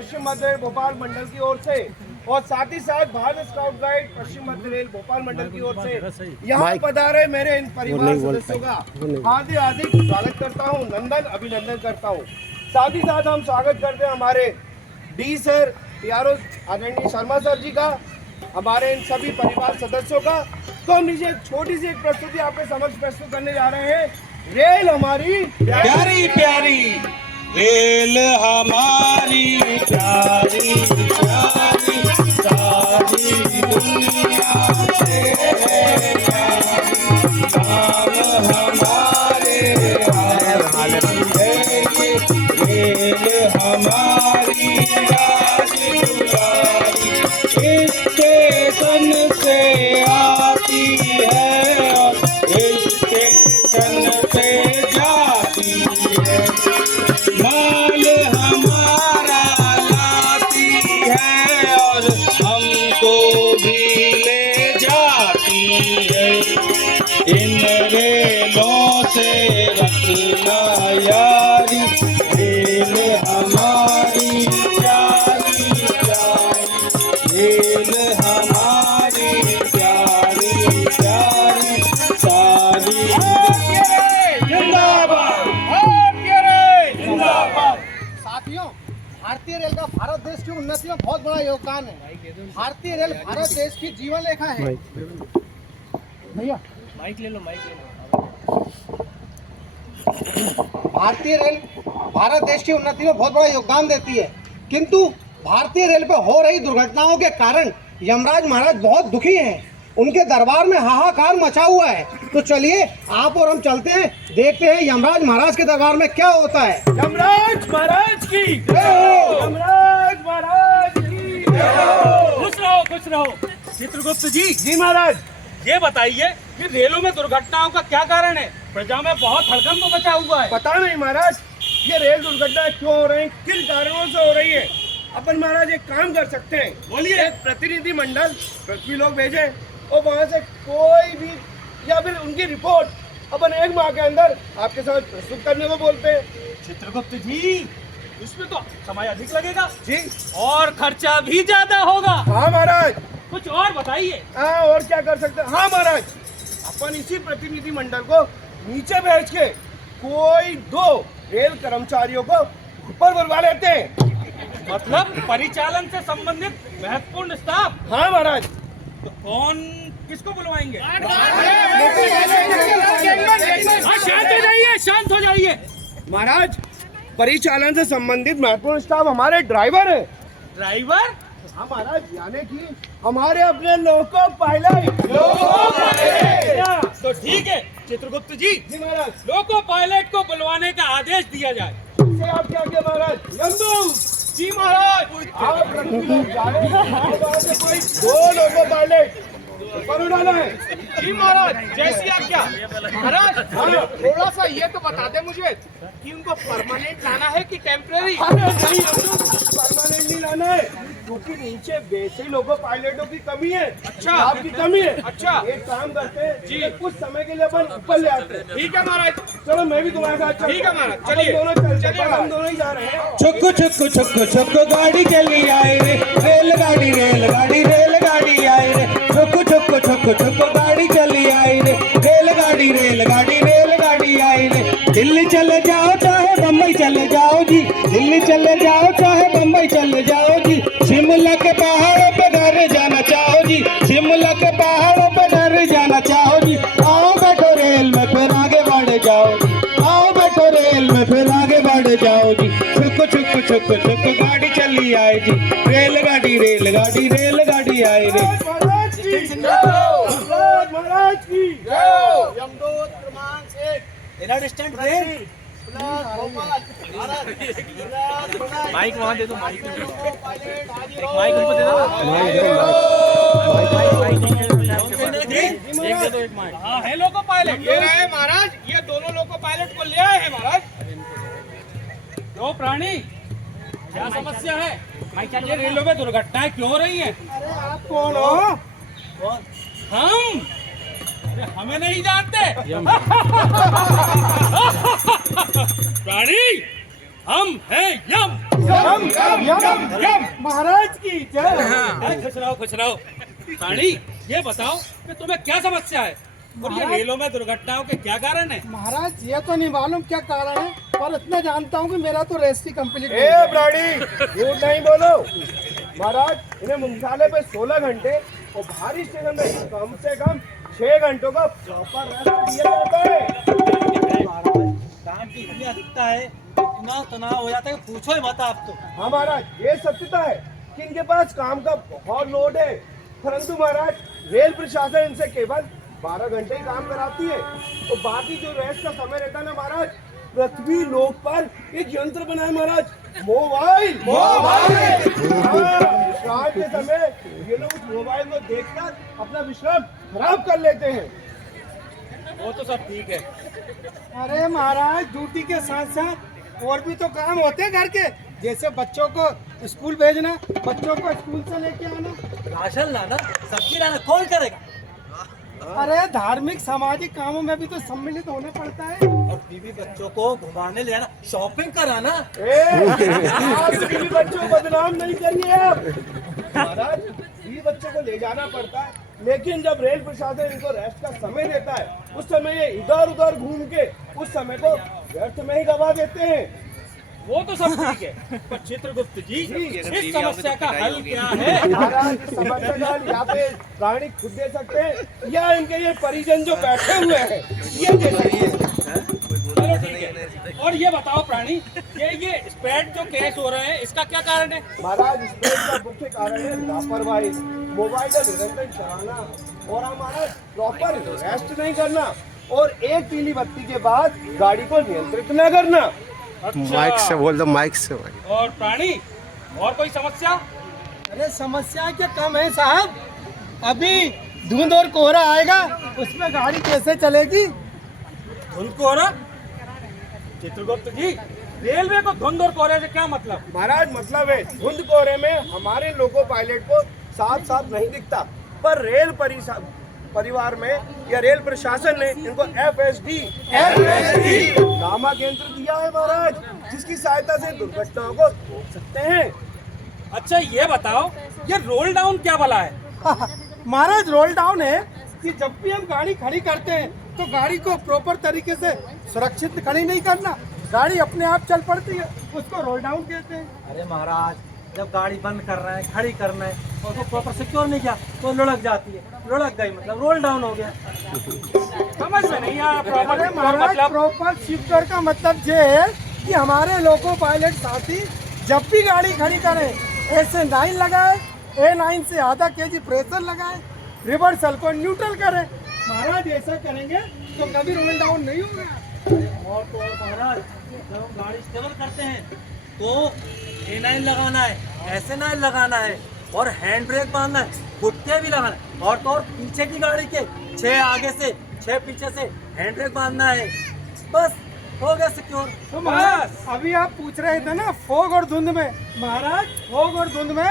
पश्चिम मध्य rail Bhopal मंडल की ओर से और साथ ही साथ भारत स्काउट गाइड पश्चिम मध्य रेल भोपाल मंडल की ओर से यहाँ पधारे मेरे इन परिवार सदस्यों का हार्दिक हार्दिक स्वागत करता हूँ, नंदन अभिनंदन करता हूँ। साथ ही साथ हम स्वागत करते हैं हमारे डी सर PRO आदरणीय शर्मा सर जी का, हमारे इन सभी परिवार सदस्यों का। तो हम नीचे एक छोटी सी एक प्रस्तुति आपके समक्ष प्रस्तुत करने जा रहे हैं। रेल हमारी प्यारी प्यारी, रेल हमारी प्यारी प्यारी, सारी दुनिया से काम हमारे हाथ है, रेल हमारी प्यारी प्यारी, स्टेशन से आती है और स्टेशन से जाती है, माल हमारा लाती है और हमको भी ले जाती है। इन रेलों से रखना यारी, रेल हमारी प्यारी प्यारी, रेल हमारी प्यारी प्यारी, सारी जिंदाबाद। साथियों, भारतीय रेल का भारत देश की उन्नति में बहुत बड़ा योगदान है। भारतीय रेल भारत देश की जीवन रेखा है। भैया माइक ले लो। भारतीय रेल भारत देश की उन्नति में बहुत बड़ा योगदान देती है, किंतु भारतीय रेल पे हो रही दुर्घटनाओं के कारण यमराज महाराज बहुत दुखी हैं। उनके दरबार में हाहाकार मचा हुआ है। तो चलिए आप और हम चलते हैं, देखते हैं यमराज महाराज के दरबार में क्या होता है। यमराज महाराज की जय हो, यमराज महाराज की जय हो। खुश रहो चित्रगुप्त जी। जी महाराज, ये बताइए कि रेलों में दुर्घटनाओं का क्या कारण है? प्रजा में बहुत हड़कंप तो मचा हुआ है। पता नहीं महाराज, ये रेल दुर्घटनाएं क्यों हो रही, किन कारणों से हो रही है। अपन महाराज एक काम कर सकते हैं, बोलिए। एक प्रतिनिधि मंडल पृथ्वी लोग भेजे और वहाँ से कोई भी या फिर उनकी रिपोर्ट अपन 1 माह के अंदर आपके साथ प्रस्तुत करने को बोलते हैं। चित्रगुप्त जी, इसमें तो समय अधिक लगेगा जी और खर्चा भी ज्यादा होगा। हाँ महाराज। कुछ और बताइए। हाँ, और क्या कर सकते हैं। हाँ महाराज, अपन इसी प्रतिनिधि मंडल को नीचे भेज के कोई 2 रेल कर्मचारियों को ऊपर बुलवा लेते हैं। मतलब परिचालन से संबंधित महत्वपूर्ण स्टाफ। हाँ महाराज। तो कौन किसको बुलवाएंगे? शांत हो जाइए। महाराज, परिचालन से संबंधित महत्वपूर्ण स्टाफ हमारे ड्राइवर है। ड्राइवर? हाँ महाराज, यानी कि हमारे अपने लोको पायलट। तो ठीक है चित्रगुप्त जी, जी महाराज। लोको पायलट को बुलवाने का आदेश दिया जाए। इससे आप क्या किया महाराज? यमदूत जी महाराज। आप पृथ्वी लोग जा रहे हैं, वहाँ से कोई 2 लोको पायलट ऊपर उड़ाना है। जी महाराज, जैसी आज्ञा। महाराज थोड़ा सा ये तो बता दे मुझे कि उनको परमानेंट लाना है कि टेम्परेरी? अरे नहीं यमदूत, परमानेंट नहीं लाना है, क्योंकि नीचे वैसे ही लोगों पायलटों की कमी है। अच्छा। आपकी कमी है। अच्छा। एक काम करते हैं जी। कुछ समय के लिए अपन ऊपर ले आते हैं। ठीक है महाराज। चलो मैं भी तुम्हारे साथ चलता हूं। ठीक है महाराज, अपन चलिए। दोनों चलते हैं, चलिए हम महाराज। दोनों ही जा रहे हैं। छुक छुक छुक छुक गाड़ी चली आए रे, रेलगाड़ी रेलगाड़ी रेलगाड़ी आए रे, छुक छुक छुक छुक गाड़ी चली आए रे, रेलगाड़ी रेलगाड़ी रेलगाड़ी आए रे। दिल्ली चले जाओ चाहे बम्बई चले जाओ जी, दिल्ली चले जाओ चाहे बम्बई चले जाओ जी, शिमला के पहाड़ों पे घर जाना चाहो जी, शिमला के पहाड़ों पे घर जाना चाहो जी, आओ बैठो रेल में फिर आगे बढ़ जाओ जी, आओ बैठो रेल में फिर आगे बढ़ जाओ जी, छुक छुक छुक छुक गाड़ी चली आए जी, रेलगाड़ी रेलगाड़ी रेलगाड़ी आए रे। महाराज की जय हो, महाराज की जय हो। यमदूत क्रमांक 1 माइक वहाँ दे दो। माइक माइक उनको दे दो। हाँ है लोको पायलट। ये रहे महाराज, ये दोनों लोको पायलट को ले आए हैं महाराज। दो प्राणी, क्या समस्या है? ये रेलवे में दुर्घटनाएं क्यों हो रही हैं? अरे आप कौन हो? हम? अरे हमें नहीं जानते। प्राणी, हम हैं यम। महाराज की जय। खुश रहो प्राणी। ये बताओ कि तुम्हें क्या समस्या है और ये रेलों में दुर्घटनाओं के क्या कारण है? महाराज ये तो नहीं मालूम क्या कारण है, पर इतना जानता हूँ कि मेरा तो रेस्ट कंप्लीट ए प्राणी, झूठ नहीं बोलो। महाराज इन्हें मुख्यालय पे 16 घंटे और भारी स्टेशन में कम से कम 6 घंटों का प्रॉपर रेस्ट दिया जाता है। काम की इतनी अधिकता है, इतना तनाव हो जाता है कि पूछो ही मत आप तो। हाँ महाराज, ये सत्यता है कि इनके पास काम का बहुत लोड है, परंतु महाराज रेल प्रशासन इनसे केवल 12 घंटे ही काम कराती है और बाकी जो रेस्ट का समय रहता है ना महाराज, पृथ्वी लोक पर एक यंत्र बना है महाराज, मोबाइल। विश्राम के समय ये लोग उस मोबाइल को देखकर अपना विश्राम खराब कर लेते हैं। वो तो सब ठीक है। अरे महाराज ड्यूटी के साथ साथ और भी तो काम होते हैं घर के, जैसे बच्चों को स्कूल भेजना, बच्चों को स्कूल से लेके आना, राशन लाना, सब्जी लाना कौन करेगा? अरे धार्मिक सामाजिक कामों में भी तो सम्मिलित होना पड़ता है। और बीवी बच्चों को घुमाने ले जाना, शॉपिंग कराना। आप बीवी बच्चों को बदनाम नहीं करिए आप। महाराज बीवी बच्चों को ले जाना पड़ता है, लेकिन जब रेल प्रशासन इनको रेस्ट का समय देता है, उस समय ये इधर उधर घूम के उस समय को व्यर्थ में ही गवा देते हैं। वो तो सब ठीक है, पर चित्रगुप्त जी इस समस्या का हल क्या है? महाराज इस समस्या का हल या पे प्राणी खुद दे सकते हैं या इनके ये परिजन जो बैठे हुए हैं ये दे सकते हैं। चलो ठीक है। और ये बताओ प्राणी, ये स्प्रेड जो केस हो रहे हैं इसका क्या कारण है? महाराज स्ट्रेस का मुख्य कारण है लापरवाही, मोबाइल का निरंतर चलाना और हमारा प्रॉपर रेस्ट नहीं करना और एक पीली बत्ती के बाद गाड़ी को नियंत्रित न करना। माइक से बोल दो, माइक से भाई। और प्राणी और कोई समस्या? अरे समस्या क्या कम है साहब, अभी धुंध और कोहरा आएगा, उसमें गाड़ी कैसे चलेगी? धुंध कोहरा? चित्रगुप्त जी रेलवे को धुंध और कोहरे से क्या मतलब? महाराज मतलब है धुंध कोहरे में हमारे लोको पायलट को साफ साफ नहीं दिखता, पर रेल परिवार में या रेल प्रशासन ने इनको FSD नामक यंत्र दिया है महाराज, जिसकी सहायता से दुर्घटनाओं को रोक सकते हैं। अच्छा ये बताओ, ये रोल डाउन क्या भला है? महाराज रोल डाउन है कि जब भी हम गाड़ी खड़ी करते हैं तो गाड़ी को प्रॉपर तरीके से सुरक्षित खड़ी नहीं करना, गाड़ी अपने आप चल पड़ती है, उसको रोल डाउन कहते हैं। अरे महाराज जब गाड़ी बंद कर रहे हैं, खड़ी करना है और उसको प्रॉपर सिक्योर नहीं किया तो लुढ़क जाती है, लुढ़क गई मतलब रोल डाउन हो गया। समझ में नहीं आया प्रॉपर अरे सिक्योर महाराज मतलब? प्रॉपर सिक्योर का मतलब ये है कि हमारे लोको पायलट साथी जब भी गाड़ी खड़ी करें SA9 लगाए, A9 से आधा kg प्रेशर लगाए, रिवर्सल को न्यूट्रल करें। महाराज ऐसा करेंगे तो कभी रोल डाउन नहीं होगा। और तो और महाराज जब हम गाड़ी स्टेबल करते हैं तो A9 लगाना है, SA9 लगाना है और हैंड ब्रेक बांधना है, घुटके भी लगाना है और तो और पीछे की गाड़ी के 6 आगे से 6 पीछे से हैंड ब्रेक बांधना है, बस हो गया सिक्योर। तो महाराज अभी आप पूछ रहे थे ना फोग और धुंध में, महाराज फोग और धुंध में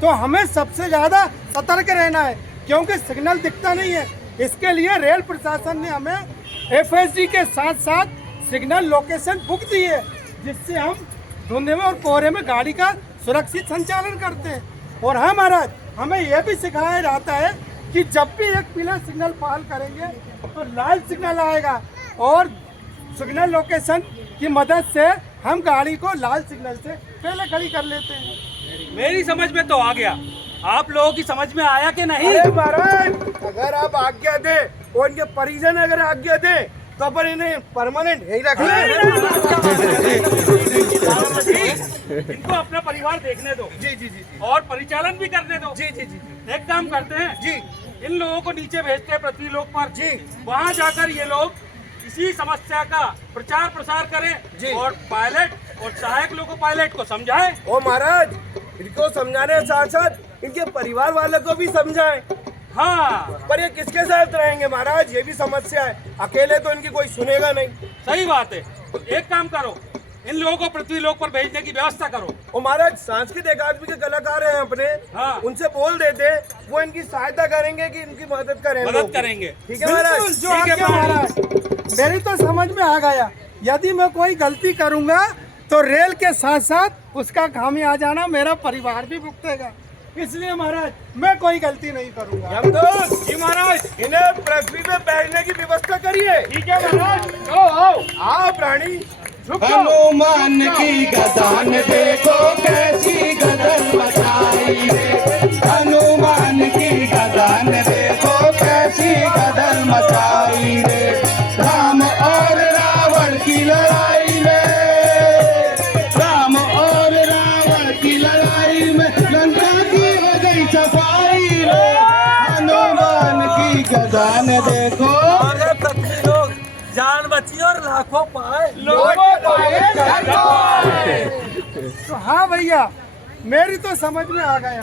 तो हमें सबसे ज्यादा सतर्क रहना है, क्योंकि सिग्नल दिखता नहीं है। इसके लिए रेल प्रशासन ने हमें FSD के साथ साथ सिग्नल लोकेशन बुक दी है, जिससे हम धुंध में और कोहरे में गाड़ी का सुरक्षित संचालन करते हैं। और हाँ महाराज हमें यह भी सिखाया जाता है कि जब भी एक पीला सिग्नल पाल करेंगे तो लाल सिग्नल आएगा और सिग्नल लोकेशन की मदद से हम गाड़ी को लाल सिग्नल से पहले खड़ी कर लेते हैं। मेरी समझ में तो आ गया, आप लोगों की समझ में आया कि नहीं? अरे महाराज अगर आप आज्ञा दे और इनके परिजन अगर आज्ञा दे तो अपन इन्हें परमानेंट यही रख इनको अपना परिवार देखने दो जी और परिचालन भी करने दो। जी एक काम करते हैं जी इन लोगों को नीचे भेजते हैं पृथ्वी लोक पर, जी वहाँ जाकर ये लोग इसी समस्या का प्रचार प्रसार जी। करें और पायलट और सहायक लोको पायलट को समझाएं। ओ महाराज इनको समझाने के साथ साथ इनके परिवार वालों को भी समझाएं। हाँ पर ये किसके साथ रहेंगे महाराज, ये भी समस्या है, अकेले तो इनकी कोई सुनेगा नहीं। सही बात है, एक काम करो इन लोगों को पृथ्वी लोक पर भेजने की व्यवस्था करो। और महाराज सांस्कृतिक अकादमी के कलाकार हैं अपने, हाँ। उनसे बोल देते वो इनकी सहायता करेंगे कि इनकी मदद करें, मदद करेंगे। ठीक है महाराज? बिल्कुल, जो आज्ञा महाराज मेरी तो समझ में आ गया। यदि मैं कोई गलती करूंगा तो रेल के साथ साथ उसका खामी आ जाना मेरा परिवार भी भुगतेगा। इसलिए महाराज मैं कोई गलती नहीं करूंगा। यमदूत जी महाराज, इन्हें पृथ्वी पे बैठने की व्यवस्था करिए। ठीक है महाराज, चलो आओ आओ प्राणी, हनुमान की गदान देखो कैसी गदर मचाई रे, हनुमान की गदान देखो कैसी गदर मचाई रे, राम और रावण की लड़ाई में, राम और रावण की लड़ाई में लंका की हो गई सफाई रे, हनुमान की गदान देखो। अरे पत्नी लोग जान बची और लाखों पाए। तो हाँ भैया, मेरी तो समझ में आ गया,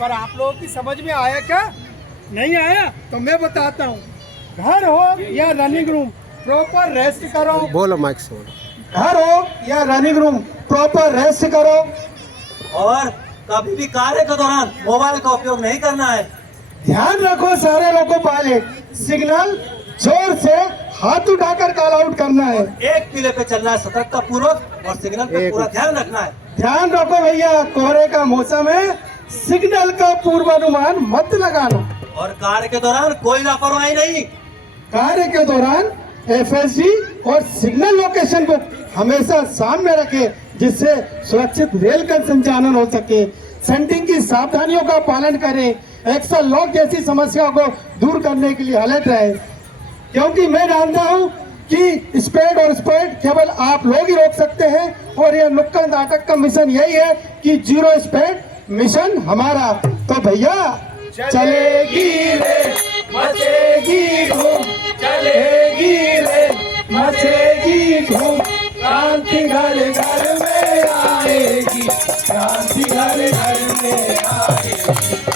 पर आप लोगों की समझ में आया क्या? नहीं आया तो मैं बताता हूँ। घर हो या रनिंग रूम, प्रॉपर रेस्ट करो। बोलो माइक से बोलो। घर हो या रनिंग रूम, प्रॉपर रेस्ट करो। और कभी भी कार्य के दौरान मोबाइल का उपयोग नहीं करना है। ध्यान रखो सारे लोगों पायलट, सिग्नल जोर से हाथ उठाकर कॉल आउट करना है। एक पीले पे चलना है सतर्कता पूर्वक और सिग्नल पे पूरा ध्यान रखना है। ध्यान रखो भैया, कोहरे का मौसम है, सिग्नल का पूर्वानुमान मत लगाना। और कार्य के दौरान कोई लापरवाही नहीं। कार्य के दौरान एफएसडी और सिग्नल लोकेशन को हमेशा सामने रखें, जिससे सुरक्षित रेल का संचालन हो सके। सेंटिंग की सावधानियों का पालन करें। एक्सल लॉक जैसी समस्याओं को दूर करने के लिए अलर्ट रहे, क्योंकि मैं जानता हूं कि स्पीड और स्पीड केवल आप लोग ही रोक सकते हैं, और ये नुक्कड़ नाटक का मिशन यही है कि जीरो स्पीड मिशन हमारा। तो भैया चलेगी रे मचेगी धूम, चलेगी रे मचेगी धूम, क्रांति घर घर में आएगी, क्रांति घर घर में आएगी।